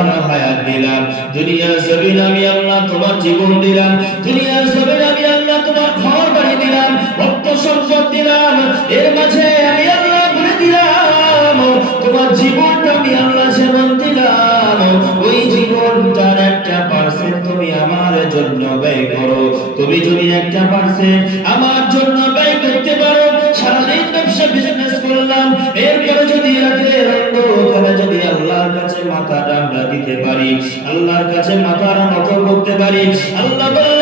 তোমার হায়াত দিলাম দুনিয়ার জমিন আমি আল্লাহ তোমার জীবন দিলাম। দুনিয়ার জমিন আমি আল্লাহ তোমার ঘর বাড়ি দিলাম। ভক্ত সম্পদ দিলাম। এর মাঝে আমি আল্লাহ বলে দিলাম, তোমার জীবনটা আমি আল্লাহ যেমন দিলাম, ওই জীবনটার একটা পার্সেন্ট তুমি আমার জন্য ব্যয় করো। তুমি যদি একটা পার্সেন্ট আমার মাথাটা আমরা দিতে পারি। আল্লাহর কাছে মাথাটা নত করতে পারি। আল্লাহ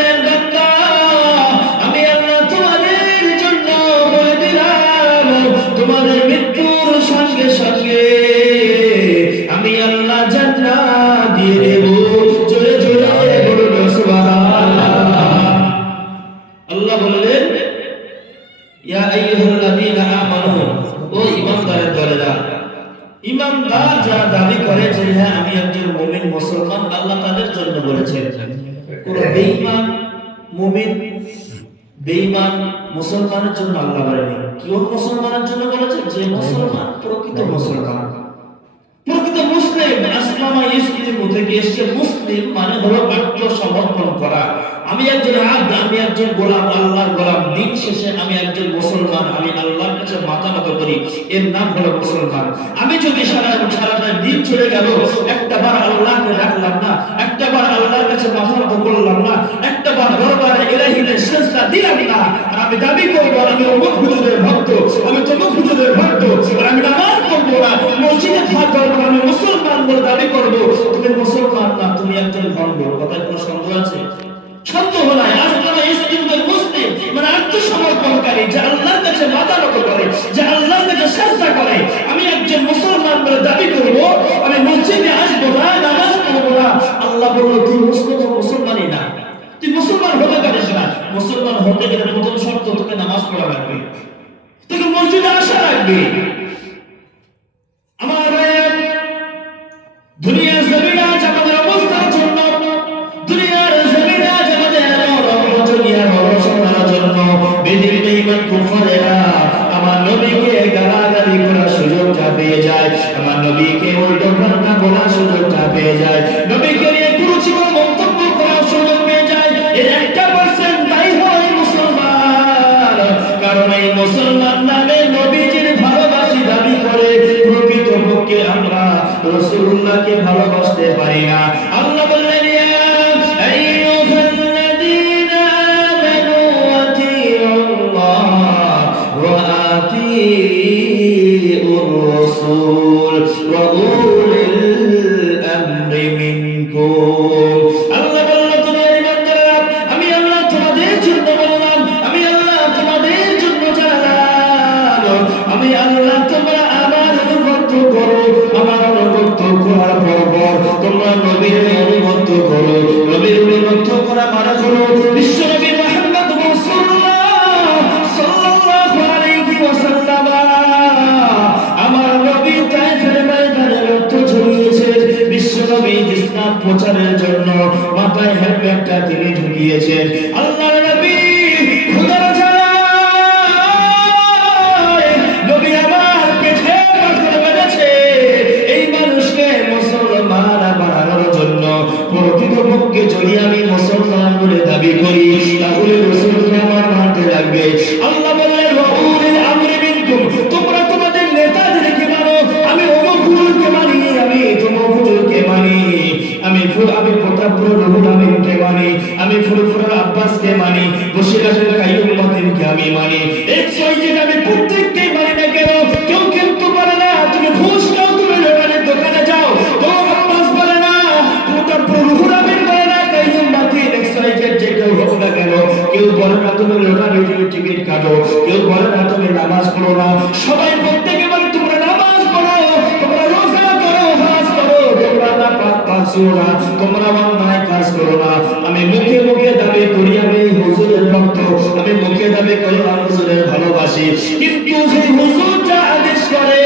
হ্যাঁ আল্লাহ বেঈমান মুসলমানের জন্য বলেছেন? যে মুসলমান প্রকৃত মুসলমান। প্রকৃত মুসলিম। থেকে এসছে। মুসলিম মানে হলো আত্মসমর্পণ করা। আমি একজন আব্দ, আমি একজন গোলাম, আল্লাহর গোলাম। দিন শেষে আমি একজন মুসলমান, আমি আল্লাহর কাছে মাথা নত করি। এর নাম হলো মুসলমান। আমি যদি সারা সারাটা দিন চলে গেল একটা আল্লাহকে রাখলাম না একটা আল্লাহর কাছে মাথা নত করলাম না একটা বার দরবারে ইলাহিতে সেজদা দিলাম না, আর আমি দাবি করব আমি অমুক হুজুরের ভক্ত, আমি তমুক হুজুরের ভক্ত, আর আমি নামাজ পড়ব না মসজিদে থাকব না, আমি মুসলমান বলে দাবি করব। তুমি মুসলমান না, তুমি একজন ভণ্ড কথায় কোনো সন্দেহ আছে? মুসলমান হতে পারিস না। মুসলমান হতে গেলে প্রথম শর্ত তোকে নামাজ পড়া লাগবে। তোকে মসজিদে আসা লাগবে। আমার মুসলমান নামে নবীজির ভালোবাসি দাবি করে প্রকৃতপক্ষে আমরা রসুল্লাহকে ভালোবাসতে পারি না। আমি আল্লাহ কেউ বলে না তুমি লটারির টিকিট কাটো, কেউ বলে না তুমি নামাজ পড়ো না। সবাই প্রত্যেকে বলে, তোমরা নামাজ পড়ো, তোমরা রোজা করো করো, তোমরা না না, তোমরা অন্যায় কাজ করো না। আমি মুখে মুখে দাবি করি, আমি হুজুরের ভক্ত, আমি মুখে দাবি করলাম হুজুরের ভালোবাসি। কিন্তু হুজুর যা আদেশ করে,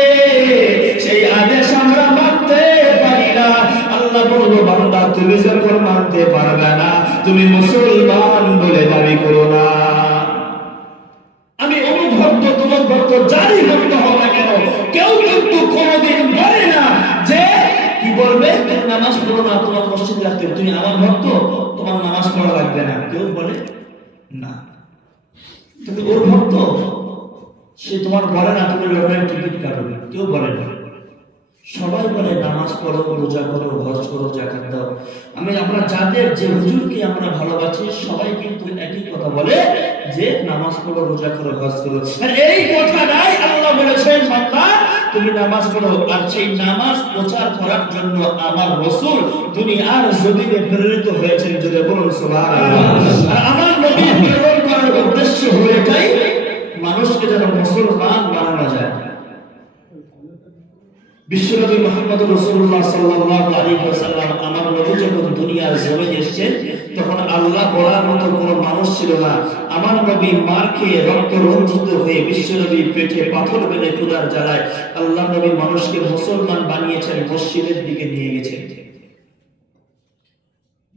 সেই আদেশ আমরা মানতে পারি না। আল্লাহ বলল, বান্দা, তুমি যখন মানতে পারবে না, তুমি মুসলমান তুমি আমার ভক্ত, তোমার নামাজ পড়া লাগবে না। কেউ বলে, না। তুমি ওর ভক্ত, সে তোমার বলে না, তুমি ব্যাপারে টিকিট কাটবে কেউ বলে না। সবাই বলে নামাজ পড়ো, রোজা করো, হজ করো জাকাত দাও। আমি, আমরা যাদের যে হুজুরকে আমরা ভালোবাসি, সবাই কিন্তু একই কথা বলে যে নামাজ পড়ো, রোজা করো, হজ করো। আর এই কথাটাই আল্লাহ বলেছেন, বান্দা, তুমি নামাজ পড়ো, আর সেই নামাজ প্রচার করার জন্য আমার রাসূল দুনিয়ার জমিনে প্রেরিত হয়েছেন যদি বলুন, সুবহানাল্লাহ। আর আমার নবী প্রেরণ করার উদ্দেশ্য হলো এটাই, মানুষকে যেন মুসলমান বানানো যায়। বিশ্বনবী মোহাম্মদ রাসূলুল্লাহ সাল্লাল্লাহু আলাইহি ওয়াসাল্লাম আমার নবী যখন দুনিয়ার জমিনে এসেছেন, তখন আল্লাহ বলার মতো কোনো মানুষ ছিল না। আমার নবী মার খেয়ে রক্ত রঞ্জিত হয়ে বিশ্বনবী পেটে পাথর বেঁধে ক্ষুধার জ্বালায় আল্লাহ নবী মানুষকে মুসলমান বানিয়েছেন, মসজিদের দিকে নিয়ে গেছেন।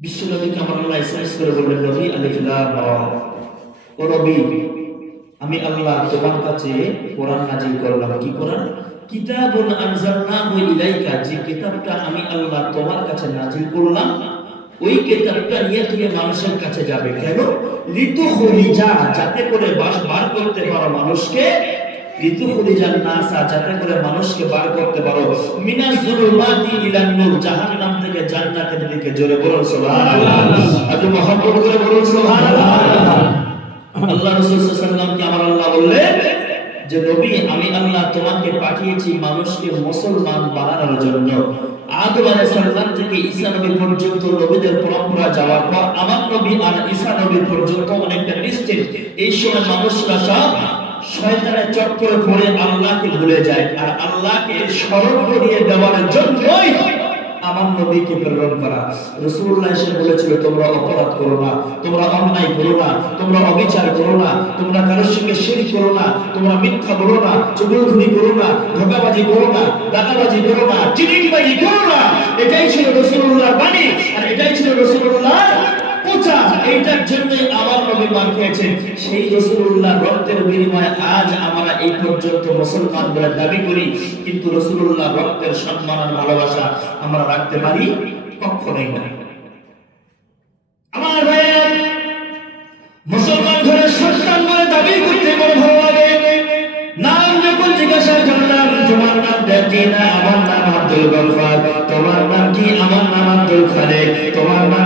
বিশ্বনবীকে আমার আল্লাহ এসএমএস করে বললেন, নবী, আলিফ লাম ও নবী, আমি আল্লাহ তোমার কাছে কোরআন নাজিল করলাম। কি কোরআন? কিতাবুন আনজালনাহু ইলাইকা, যে কিতাবটা আমি আল্লাহ তোমার কাছে নাজিল করলাম, ওই কিতাবটা নিয়ে তুমি মানুষের কাছে যাবে কেন? ঋতু খলিজা যাতে করে বাস বার করতে পারো মানুষকে। ঋতু নাসা, যাতে করে মানুষকে বার করতে পারো। মিনাজ জুলুমাতি ইলান নূর, জাহান্নাম থেকে জান্নাতের দিকে জোরে বলুন সুবহানাল্লাহ। আপনি মহব্বত করে বলুন সুবহানাল্লাহ। আল্লাহ রাসূল সাল্লাল্লাহু আলাইহি ওয়াসাল্লামকে আমার আল্লাহ বললেন যে নবী, আমি আল্লাহ তোমাকে পাঠিয়েছি মানুষকে মুসলমান বানানোর জন্য। পরম্পরা যাওয়ার পর নবী আর অনেকটা ডিস্টেন্স এই সময় আল্লাহকে ভুলে যায় আর আল্লাহকে স্মরণ করিয়ে দেওয়ার জন্যই আমার নবীকে প্রেরণ করা। রসুল্লাহ এসে বলেছিল, তোমরা অপরাধ করো না, তোমরা অন্যায় করো না, তোমরা অবিচার করো না, তোমরা কারোর সঙ্গে শিরক করো না, তোমরা মিথ্যা বলো না চুগলধুনি করো না, ধোকাবাজি করো না দাদাবাজি করো না চিনিবাজি করো না। এটাই ছিল রসুল্লাহর বাণী, আর এটাই ছিল রাসূলুল্লাহর প্রচার এইটার জন্য আমার নবী মার সেই রাসূলুল্লাহ রক্তের বিনিময়ে আজ আমরা এই পর্যন্ত মুসলমান বলে দাবি করি, কিন্তু রাসূলুল্লাহ রক্তের সম্মান আর ভালোবাসা আমরা রাখতে পারি কখনোই না। তোমার নাম কি? আমার নাম আব্দুল খালেক। তোমার নাম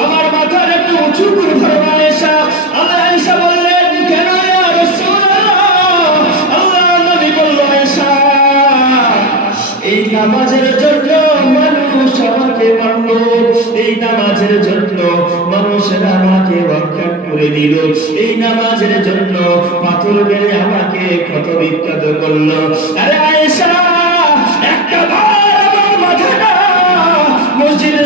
নামাজের জন্য মানুষ আমাকে মানল। এই নামাজের জন্য মানুষের আমাকে রক্ষা করে দিল। এই নামাজের জন্য পাথর মেরে আমাকে ক্ষত বিখ্যাত করল। আরে আয়েশা, একটা বার আমার মাথাটা মসজিদে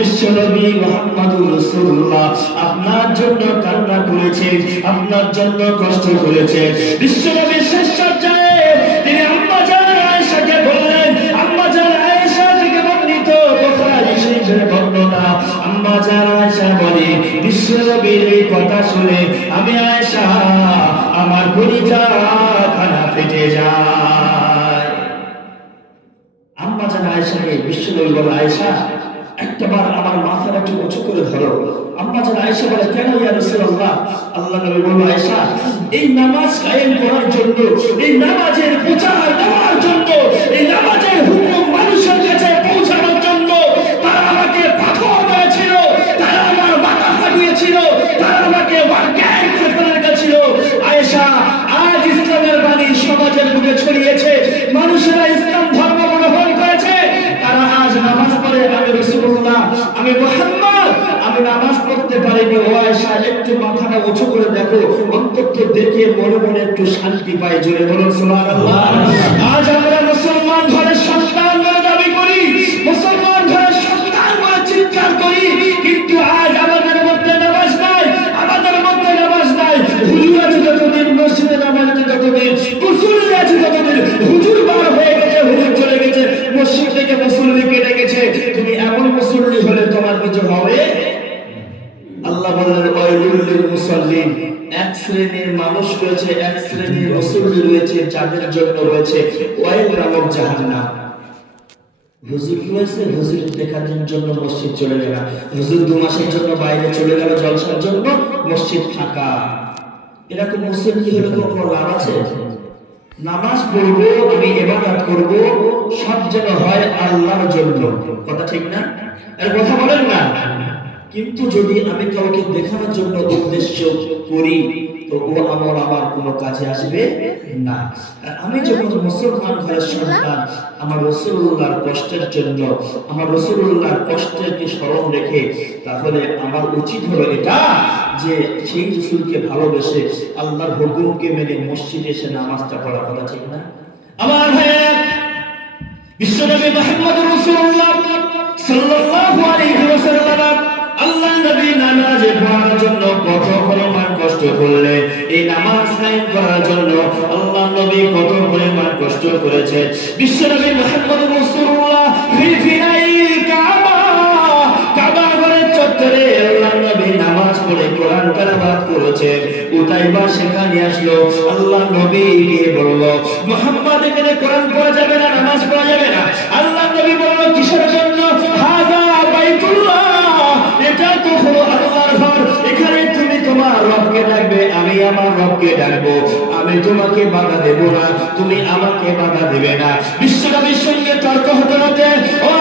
বিশ্ব আপনার জন্য কান্না করেছে, আপনার জন্য কষ্ট করেছে। শেষ তিনি বললেন এই কথা শুনে আমি আয়েশা, আমার কলিজা খানা ফেটে যায় আম্মা জান আয়েশাকে বিশ্ব নবী বলে আয়েশা একটাবার আমার মাথাটা একটু উঁচু করে ধরো জান বলে, কেন আল্লাহ নবী বলল আয়েশা, এই নামাজ কায়েম করার জন্য, এই নামাজের প্রচার জন্য, এই নামাজের হুকুম মানুষের কাছে পৌঁছানোর জন্য তারা আমাকে পাথর তারা আমার মাথা ফাটিয়েছিল, তারা আমাকে আয়েশা, আজ ইসলামের বাণী সমাজের বুকে ছড়িয়েছে, মানুষেরা ইসলাম ধর্ম গ্রহণ করেছে, তারা আজ নামাজ পড়ে, আমি রাসূলুল্লাহ, আমি একটু মাথাটা উঁচু করে দেখো অন্তত দেখে মনে মনে একটু শান্তি পাই জোরে বলুন সুবহানাল্লাহ। আজ আমরা যাদের জন্য রয়েছে ওয়াইল নামক জাহান্নাম। হুজুর রয়েছে হুজুর জন্য মসজিদ চলে গেল। হুজুর দু মাসের জন্য বাইরে চলে গেল জলসার জন্য, মসজিদ ফাঁকা। এরকম কোনো লাভ আছে? নামাজ পড়ব, আমি এবাদত করব, সব যেন হয় আল্লাহর জন্য। কথা ঠিক না? এর কথা বলেন না। কিন্তু যদি আমি কাউকে দেখানোর জন্য উদ্দেশ্য করি তো ও আমার আমার কোনো কাজে আসবে না। আমি যখন মুসলমান সন্তান, আমার রসুল্লাহর কষ্টের জন্য, আমার রসুল্লাহর কষ্টেরকে স্মরণ রেখে, তাহলে আমার উচিত হলো এটা যে সেই রসুলকে ভালোবেসে আল্লাহর হুকুমকে মেনে মসজিদে এসে নামাজটা পড়া কথা ঠিক না? আমার বিশ্বনবী রাসূলুল্লাহ সাল্লাল্লাহু আলাইহি ওয়াসাল্লাম আল্লাহ নবী নামাজে পড়ার জন্য কত পরিমাণ কষ্ট করলেন এই নামাজ কায়েম করার জন্য আল্লাহ নবী কত পরিমাণ কষ্ট করেছে। বিশ্বনবী মুহাম্মদ রাসূলুল্লাহ ফিরফিরাই কাবা কাবা ঘরের চত্বরে আল্লাহ নবী নামাজ পড়ে কোরআন তেলাওয়াত করেছে। উতাইবা সেখানে আসলো, আল্লাহ নবী বলল, মুহাম্মদ এখানে কোরআন পড়া যাবে না, নামাজ পড়া যাবে না? এখানে তুমি তোমার আমি আমার আমি তোমাকে বাধা দেব না, তুমি আমাকে বাধা দেবে না। বিশ্বনবীর সঙ্গে তর্ক হতে হতে, ও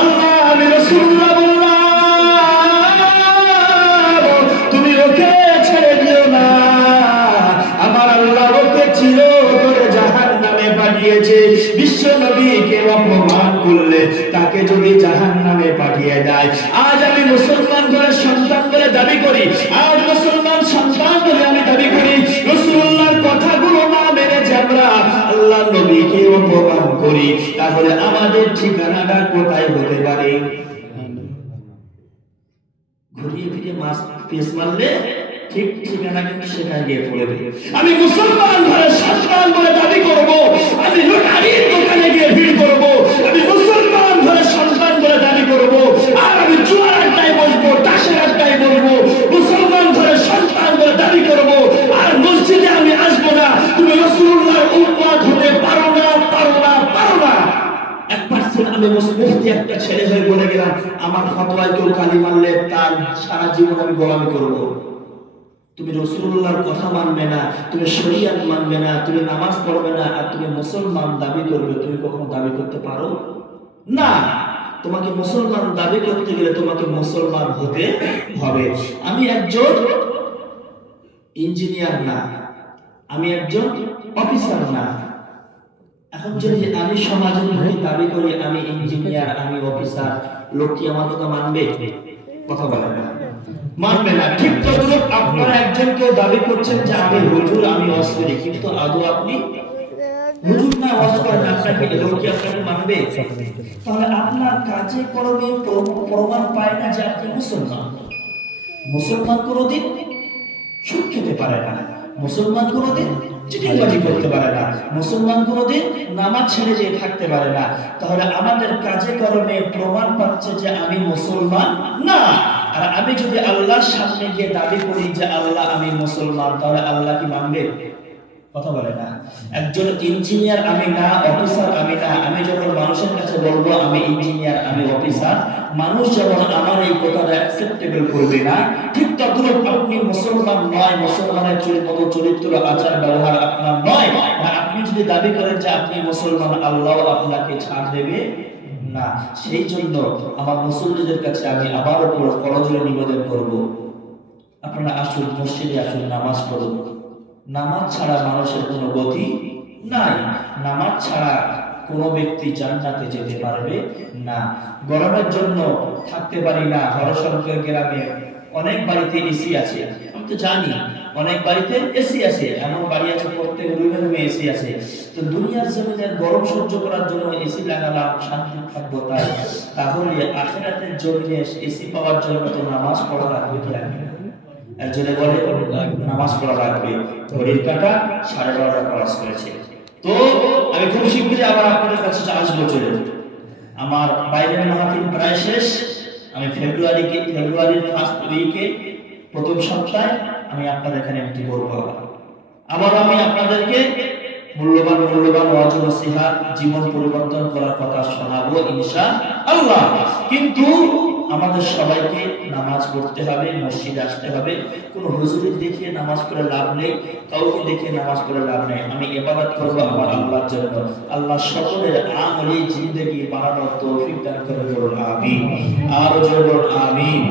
আল্লাহ, আমি রাসূলুল্লাহ বললাম, তুমি ওকে ছেড়ে দিও না। আমার আল্লাহ ওকে চির করে জাহান নামে পাঠিয়েছে। বিশ্ব নবীকে অপমান করলে তাকে যদি জাহান নামে পাঠিয়ে দেয়। আজ আমি মুসলমান ঘরের সন্তান বলে দাবি করি। আজ মুসলমান সন্তান বলে আমি দাবি করি। রসুল্লাহর কথাগুলো না মেনে যে আমরা আল্লাহ নবীকে অপমান করি। ঠিকানাটা কোথায় হতে পারে? ঘুরিয়ে ফিরে মাছ পেস মারলে ঠিক ঠিকানা কিন্তু সেখানে গিয়ে পড়বে আমি মুসলমান ঘরের সন্তান বলে দাবি করব, আমি লোটারির দোকানে গিয়ে ভিড় করব, আমি মুফতি একটা ছেলে হয়ে বলে গেলাম, আমার ফতোয়ায় কেউ কালি মারলে তার সারা জীবন আমি গোলামি করব। তুমি রসুল্লাহর কথা মানবে না, তুমি শরিয়াত মানবে না, তুমি নামাজ পড়বে না, আর তুমি মুসলমান দাবি করবে, তুমি কখনো দাবি করতে পারো? না, তোমাকে মুসলমান দাবি করতে গেলে তোমাকে মুসলমান হতে হবে। আমি একজন ইঞ্জিনিয়ার না, আমি একজন অফিসার না। আমি সমাজের মধ্যে দাবি করি, আমি ইঞ্জিনিয়ার আমি অফিসার লোক আমার কথা মানবে? কথা বলে না। মানবে না। ঠিক তদ্রুপ আপনারা একজন কেউ দাবি করছেন যে আমি আমি কিন্তু আদৌ আপনি লোক মুসলমান। মুসলমান কোনোদিন পারে না। মুসলমান কোনোদিন চিটিংবাজি করতে পারে না। মুসলমান কোনোদিন নামাজ ছেড়ে যেয়ে থাকতে পারে না। তাহলে আমাদের কাজে প্রমাণ পাচ্ছে যে আমি মুসলমান না। আর আমি যদি আল্লাহর সামনে গিয়ে দাবি করি যে আল্লাহ আমি মুসলমান, তাহলে আল্লাহ কি মানবে? কথা বলে না। একজন ইঞ্জিনিয়ার আমি না, অফিসার আমি না, আমি কাছে বলব, আমি ইঞ্জিনিয়ার আমি অফিসার মানুষ যেমন আমার এই কথাটা অ্যাকসেপ্টেবল করবে না, ঠিক তদ্রুপ আপনি মুসলমান নয়, মুসলমানের চরিত্র চরিত্র, আচার, ব্যবহার আপনার নয় আর আপনি যদি দাবি করেন যে আপনি মুসলমান, আল্লাহ আপনাকে ছাড় দেবে না। সেই জন্য আমার মুসল্লিদের কাছে আমি আবারও করজোরে নিবেদন করব। আপনারা আসুন, মসজিদে আসুন, নামাজ পড়ুন। নামাজ ছাড়া মানুষের কোনো গতি নাই। নামাজ ছাড়া কোনো ব্যক্তি জান্নাতে যেতে পারবে না। গরমের জন্য থাকতে পারি না। হরশঙ্কর গ্রামে অনেক বাড়িতে এসি আছে। আমি তো জানি, অনেক বাড়িতে এসি আছে। এমন বাড়ি আছে, প্রত্যেক রুমে রুমে এসি আছে। তো দুনিয়ার জমিনের গরম সহ্য করার জন্য এসি লাগালাম, শান্তি থাকব তাই। তাহলে আখেরাতের জমিনে এসি পাওয়ার জন্য তো নামাজ পড়া লাগবে কি লাগবে একজনে বলে, নামাজ পড়া লাগবে। ঘড়ির কাটা সাড়ে বারোটা ক্রস করেছে। তো আমি খুব শীঘ্রই আবার আপনাদের কাছে আসব, চলে আমার বাইরের মাহফিল প্রায় শেষ। আমি ফেব্রুয়ারি ফেব্রুয়ারির ফার্স্ট উইকে প্রথম সপ্তাহে আমি আপনাদের এখানে একটি করব আবার। আমি আপনাদেরকে মূল্যবান মূল্যবান নসিহত, জীবন পরিবর্তন করার কথা শোনাবো ইনশা আল্লাহ কিন্তু আমাদের সবাইকে নামাজ পড়তে হবে, মসজিদে আসতে হবে। কোনো হুজুরি দেখিয়ে নামাজ পড়ে লাভ নেই, কাউকে দেখিয়ে নামাজ পড়ে লাভ নেই। আমি এবাদত করব আমার আল্লাহর জন্য। আল্লাহ সকলের আমি জিন্দগি বানানোর তৌফিক দান করে বলুন আমি আরও জন আমিন।